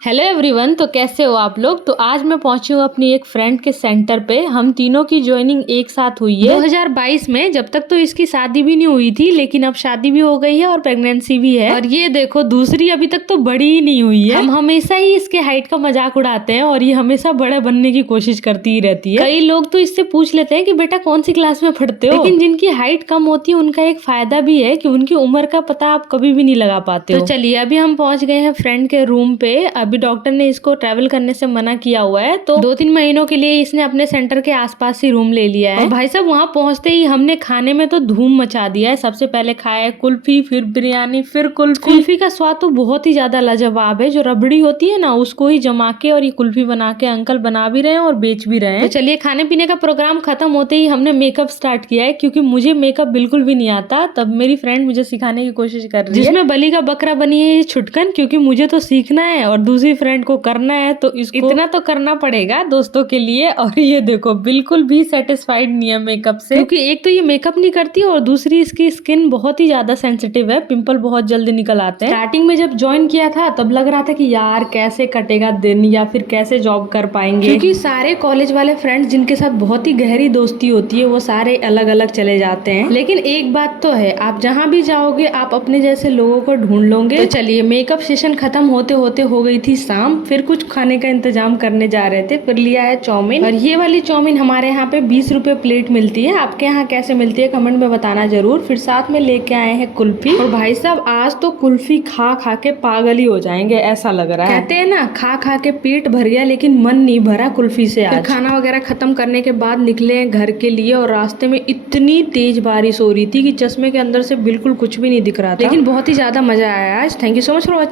Hello everyone. तो कैसे हो आप लोग। तो आज मैं पहुंची हूँ अपनी एक फ्रेंड के सेंटर पे। हम तीनों की ज्वाइनिंग एक साथ हुई है 2022 में। जब तक तो इसकी शादी भी नहीं हुई थी, लेकिन अब शादी भी हो गई है और प्रेगनेंसी भी है। और ये देखो दूसरी अभी तक तो बड़ी ही नहीं हुई है। हम हमेशा ही इसके हाइट का मजाक उड़ाते हैं और ये हमेशा बड़े बनने की कोशिश करती ही रहती है। कई लोग तो इससे पूछ लेते हैं कि बेटा कौन सी क्लास में पढ़ते हो। लेकिन जिनकी हाइट कम होती है उनका एक फायदा भी है कि उनकी उम्र का पता आप कभी भी नहीं लगा पाते हो। तो चलिए अभी हम पहुंच गए हैं फ्रेंड के रूम पे। अभी डॉक्टर ने इसको ट्रैवल करने से मना किया हुआ है, तो 2-3 महीनों के लिए इसने अपने सेंटर के आसपास ही रूम ले लिया है। और भाई साहब वहाँ पहुंचते ही हमने खाने में तो धूम मचा दिया है। सबसे पहले खाया है कुल्फी, फिर बिरयानी, फिर कुल्फी। कुल्फी का स्वाद तो बहुत ही ज्यादा लाजवाब है। जो रबड़ी होती है ना, उसको ही जमा के और ये कुल्फी बना के अंकल बना भी रहे हैं और बेच भी रहे हैं। तो चलिए खाने पीने का प्रोग्राम खत्म होते ही हमने मेकअप स्टार्ट किया है, क्योंकि मुझे मेकअप बिल्कुल भी नहीं आता। तब मेरी फ्रेंड मुझे सिखाने की कोशिश कर रही है। जिसमें बलि का बकरा बनी है ये छुटकन, क्योंकि मुझे तो सीखना है और दूसरी फ्रेंड को करना है, तो इसको इतना तो करना पड़ेगा दोस्तों के लिए। और ये देखो बिल्कुल भी सेटिस्फाइड नहीं है मेकअप से, क्योंकि एक तो ये मेकअप नहीं करती और दूसरी इसकी स्किन बहुत ही ज्यादा सेंसिटिव है। पिंपल बहुत जल्दी निकल आते हैं। स्टार्टिंग में जब ज्वाइन किया था तब लग रहा था कि यार कैसे कटेगा दिन या फिर कैसे जॉब कर पाएंगे, क्योंकि सारे कॉलेज वाले फ्रेंड्स जिनके साथ बहुत ही गहरी दोस्ती होती है वो सारे अलग अलग चले जाते हैं। लेकिन एक बात तो है, आप जहाँ भी जाओगे आप अपने जैसे लोगों को ढूंढ लोगे। तो चलिए मेकअप सेशन खत्म होते होते हो गई थी शाम। फिर कुछ खाने का इंतजाम करने जा रहे थे। फिर लिया है चाउमीन, और ये वाली चाउमीन हमारे यहाँ पे 20 रुपए प्लेट मिलती है। आपके यहाँ कैसे मिलती है कमेंट में बताना जरूर। फिर साथ में लेके आए हैं कुल्फी। और भाई साहब आज तो कुल्फी खा खा के पागल ही हो जाएंगे ऐसा लग रहा है। कहते हैं ना खा खा के पेट भर गया लेकिन मन नहीं भरा कुल्फी से। आज खाना वगैरह खत्म करने के बाद निकले हैं घर के लिए, और रास्ते में इतनी तेज बारिश हो रही थी कि चश्मे के अंदर से बिल्कुल कुछ भी नहीं दिख रहा था। लेकिन बहुत ही ज्यादा मजा आया आज। Thank you so much for watching.